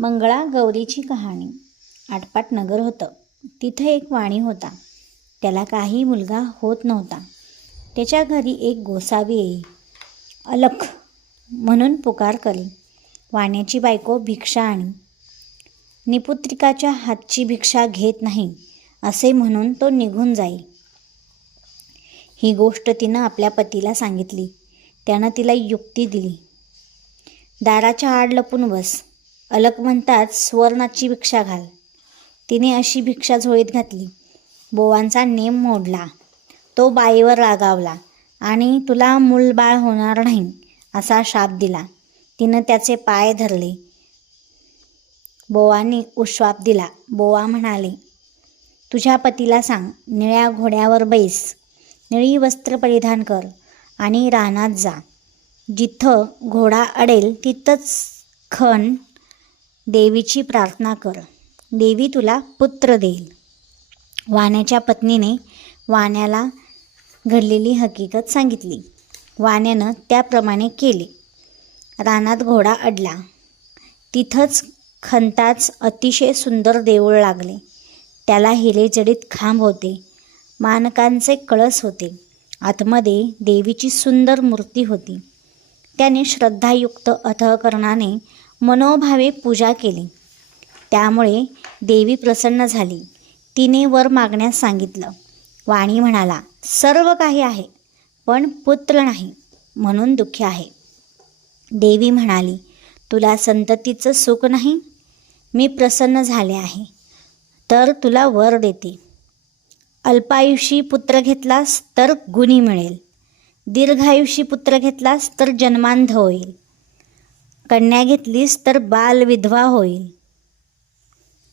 मंगळा गौरीची कहाणी. आटपाट नगर होतं. तिथं एक वाणी होता. त्याला काही मुलगा होत नव्हता. त्याच्या घरी एक गोसावी येई. अलख! म्हणून पुकार करी. वाण्याची बायको भिक्षा आणी. निपुत्रिकाच्या हातची भिक्षा घेत नाही असे म्हणून तो निघून जाई. ही गोष्ट तिनं आपल्या पतीला सांगितली. त्यानं तिला युक्ती दिली. दाराच्या आड लपून बस. अलक म्हणतात सुवर्णाची भिक्षा घाल. तिने अशी भिक्षा झोळीत घातली. बोवांचा नेम मोडला. तो बाईवर रागावला. आणि तुला मूलबाळ होणार नाही असा शाप दिला. तिनं त्याचे पाय धरले. बोवांनी उश्वाप दिला. बोवा म्हणाले तुझ्या पतीला सांग निळ्या घोड्यावर बैस. निळी वस्त्र परिधान कर आणि रानात जा. जिथं घोडा अडेल तिथंच खण देवीची प्रार्थना कर. देवी तुला पुत्र देईल. वाण्याच्या पत्नीने वाण्याला घडलेली हकीकत सांगितली. वाण्यानं त्याप्रमाणे केले. रानात घोडा अडला. तिथंच खंताच अतिशय सुंदर देऊळ लागले. त्याला हिरेजडीत खांब होते. मानकांचे कळस होते. आतमध्ये देवीची सुंदर मूर्ती होती. त्याने श्रद्धायुक्त अथकरणाने मनोभावे पूजा केली. त्यामुळे देवी प्रसन्न झाली. तिने वर मागण्यास सांगितलं. वाणी म्हणाला सर्व काही आहे पण पुत्र नाही म्हणून दुःखी आहे. देवी म्हणाली तुला संततीचं सुख नाही? मी प्रसन्न झाले आहे तर तुला वर देते. अल्पायुषी पुत्र घेतलास तर गुणी मिळेल. दीर्घायुषी पुत्र घेतलास तर जन्मांध होईल. कन्या घेतलीस तर बाल विधवा होईल.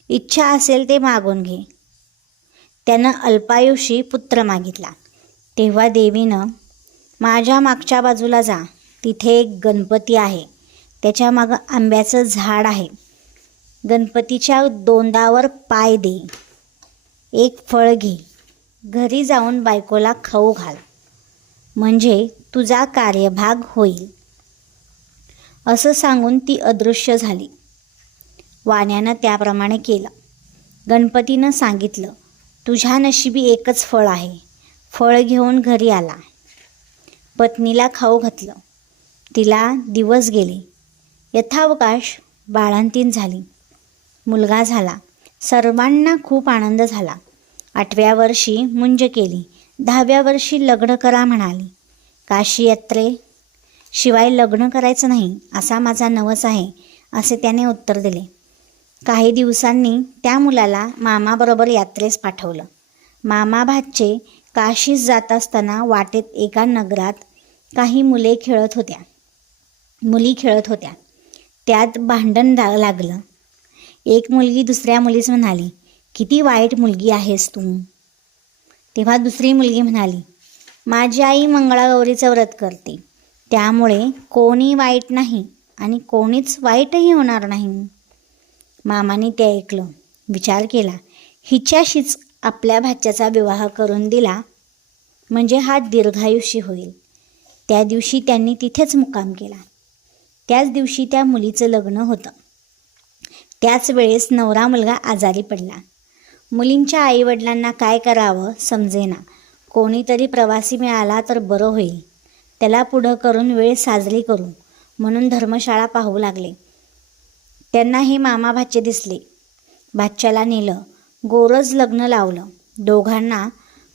इच्छा असेल ते मागून घे. त्यानं अल्पायुषी पुत्र मागितला. तेव्हा देवीनं माझ्या मागच्या बाजूला जा. तिथे एक गणपती आहे. त्याच्या मागं आंब्याचं झाड आहे. गणपतीच्या दोंडावर पाय दे. एक फळ घे. घरी जाऊन बायकोला खाऊ घाल. म्हणजे तुझा कार्यभाग होईल. असं सांगून ती अदृश्य झाली. वाण्यानं त्याप्रमाणे केलं. गणपतीनं सांगितलं तुझ्या नशिबी एकच फळ आहे. फळ घेऊन घरी आला. पत्नीला खाऊ घातलं. तिला दिवस गेले. यथावकाश बाळांतीन झाली. मुलगा झाला. सर्वांना खूप आनंद झाला. आठव्या वर्षी मुंज केली. दहाव्या वर्षी लग्न करा म्हणाली. काशी यात्रे शिवाय लग्न करायचं नाही असा माझा नवस आहे असे त्याने उत्तर दिले. काही दिवसांनी त्या मुलाला मामाबरोबर यात्रेस पाठवलं. मामा भाचे काशीस जात असताना वाटेत एका नगरात काही मुले खेळत होत्या. मुली खेळत होत्या. त्यात भांडण दा लागलं. एक मुलगी दुसऱ्या मुलीस म्हणाली किती वाईट मुलगी आहेस तू. तेव्हा दुसरी मुलगी म्हणाली माझी आई मंगळागौरीचं व्रत करते. त्यामुळे कोणी वाईट नाही आणि कोणीच वाईटही होणार नाही. मामाने ते ऐकलं विचार केला हिच्याशीच आपल्या भाच्याचा विवाह करून दिला म्हणजे हा दीर्घायुषी होईल. त्या दिवशी त्यांनी तिथेच मुक्काम केला. त्याच दिवशी त्या मुलीचं लग्न होतं. त्याच वेळेस नवरा मुलगा आजारी पडला. मुलींच्या आईवडिलांना काय करावं समजेना. कोणीतरी प्रवासी मिळाला तर बरं होईल. त्याला पुढं करून वेळ साजरी करू. म्हणून धर्मशाळा पाहू लागले. त्यांना हे मामा भाचे दिसले. भाच्याला नेलं. गोरज लग्न लावलं. दोघांना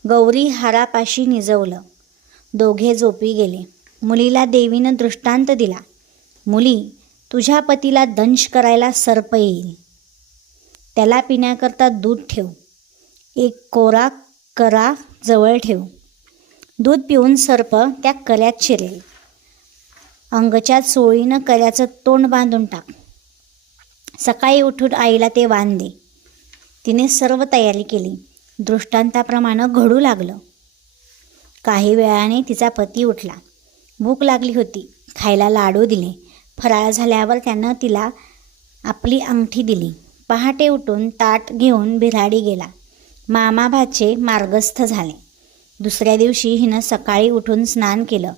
गौरी हारापाशी निजवलं. दोघे झोपी गेले. मुलीला देवीनं दृष्टांत दिला. मुली तुझ्या पतीला दंश करायला सर्प येईल. त्याला पिण्याकरता दूध ठेव. एक कोरा करा जवळ ठेव. दूध पिऊन सर्प त्या कऱ्यात शिरेल. अंगच्या चोळीनं कऱ्याचं तोंड बांधून टाक. सकाळी उठून आईला ते वाण दे तिने सर्व तयारी केली. दृष्टांताप्रमाणे घडू लागलं. काही वेळाने तिचा पती उठला. भूक लागली होती. खायला लाडू दिले. फराळ झाल्यावर त्यानं तिला आपली अंगठी दिली. पहाटे उठून ताट घेऊन बिराडी गेला. मामाभाचे मार्गस्थ झाले. दुसऱ्या दिवशी हिनं सकाळी उठून स्नान केलं.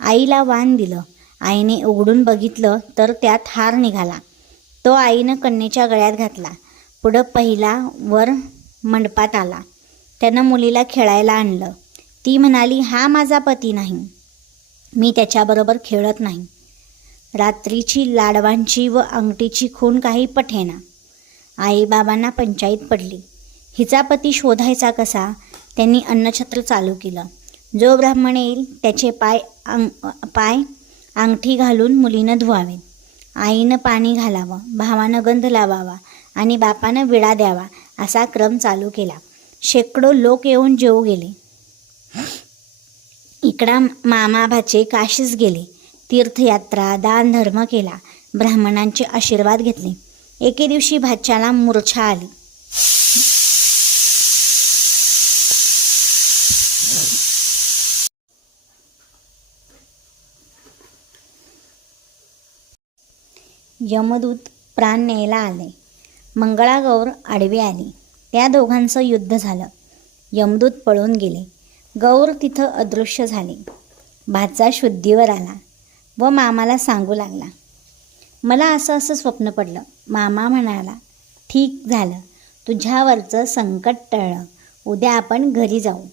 आईला वाण दिलं. आईने उघडून बघितलं तर त्यात हार निघाला. तो आईनं कन्येच्या गळ्यात घातला. पुढं पहिला वर मंडपात आला. त्यानं मुलीला खेळायला आणलं. ती म्हणाली हा माझा पती नाही. मी त्याच्याबरोबर खेळत नाही. रात्रीची लाडवांची व अंगठीची खून काही पठेना. आईबाबांना पंचायत पडली. हिचा पती शोधायचा कसा? त्यांनी अन्नछत्र चालू केलं. जो ब्राह्मण येईल त्याचे पाय अंग पाय अंगठी घालून मुलीनं धुवावे. आईनं पाणी घालावं भावानं गंध लावावा आणि बापानं विडा द्यावा असा क्रम चालू केला. शेकडो लोक येऊन जेवू गेले. इकडा मामाभाचे काशीस गेले. तीर्थयात्रा दान धर्म केला. ब्राह्मणांचे आशीर्वाद घेतले. एके दिवशी भाच्याला मूर्छा आली. यमदूत प्राण न्यायला आले. मंगळागौर आडवी आली. त्या दोघांचं युद्ध झालं. यमदूत पळून गेले. गौर तिथं अदृश्य झाले. भाचा शुद्धीवर आला व मामाला सांगू लागला. मला असं असं स्वप्न पडलं. मामा म्हणाला ठीक झालं. तुझ्यावरचं संकट टळलं. उद्या आपण घरी जाऊ.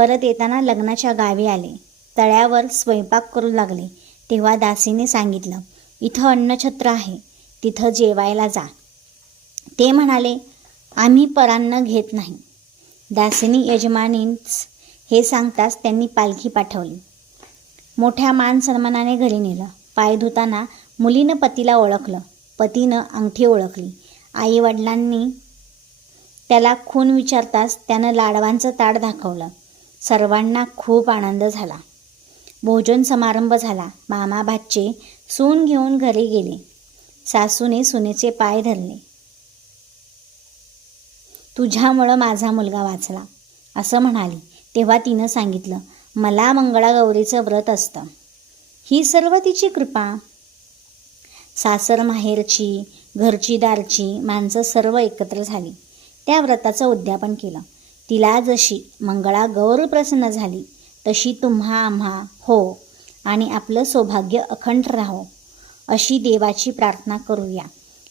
परत येताना लग्नाच्या गावी आले. तळ्यावर स्वयंपाक करू लागले. तेव्हा दासीने सांगितलं इथं अन्नछत्र आहे. तिथं जेवायला जा. ते म्हणाले आम्ही परान्न घेत नाही. दासीनी यजमानीच हे सांगताच त्यांनी पालखी पाठवली. मोठ्या मान सन्मानाने घरी नेलं. पाय धुताना मुलीनं पतीला ओळखलं. पतीनं अंगठी ओळखली. आईवडिलांनी त्याला खून विचारताच त्यानं लाडवांचं ताट दाखवलं. सर्वांना खूप आनंद झाला. भोजन समारंभ झाला. मामा भाचे सून घेऊन घरी गेले. सासूने सुनेचे पाय धरले. तुझ्यामुळं माझा मुलगा वाचला असं म्हणाली. तेव्हा तिनं सांगितलं मला मंगळागौरीचं व्रत असतं. ही सर्व तिची कृपा. सासर माहेरची घरची दारची माणसं सर्व एकत्र झाली. त्या व्रताचं उद्यापन केलं. तिला जशी मंगळागौर प्रसन्न झाली तशी तुम्हा आम्हा हो आणि आपलं सौभाग्य अखंड राहो अशी देवाची प्रार्थना करूया.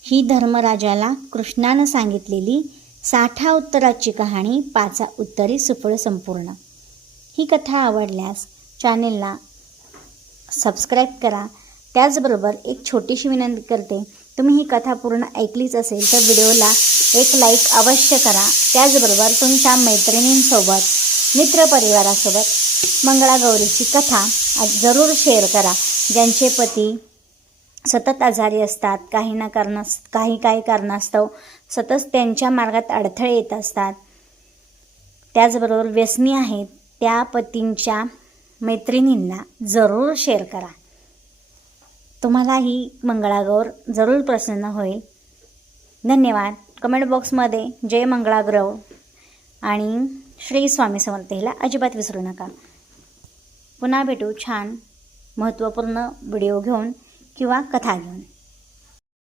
ही धर्मराजाला कृष्णानं सांगितलेली साठा उत्तराची कहाणी पाचा उत्तरी सुफळ संपूर्ण. ही कथा आवडल्यास चॅनेलला सबस्क्राईब करा. त्याचबरोबर एक छोटीशी विनंती करते तुम्ही ही कथा पूर्ण ऐकलीच असेल तर व्हिडिओला एक लाईक अवश्य करा. त्याचबरोबर तुमच्या मैत्रिणींसोबत मित्रपरिवारासोबत मंगळागौरीची कथा जरूर शेअर करा. ज्यांचे पती सतत आजारी असतात काही ना कारणास काही काही कारणास्तव सतत त्यांच्या मार्गात अडथळे येत असतात. त्याचबरोबर व्यसनी आहेत त्या पतींच्या मैत्रिणींना जरूर शेअर करा. तुम्हाला ही मंगळागौर जरूर प्रसन्न होईल. धन्यवाद. कमेंट बॉक्समध्ये जय मंगळाग्रव आणि श्री स्वामी समर्थ हिला अजिबात विसरू नका. पुन्हा भेटू छान महत्त्वपूर्ण व्हिडिओ घेऊन किंवा कथा घेऊन.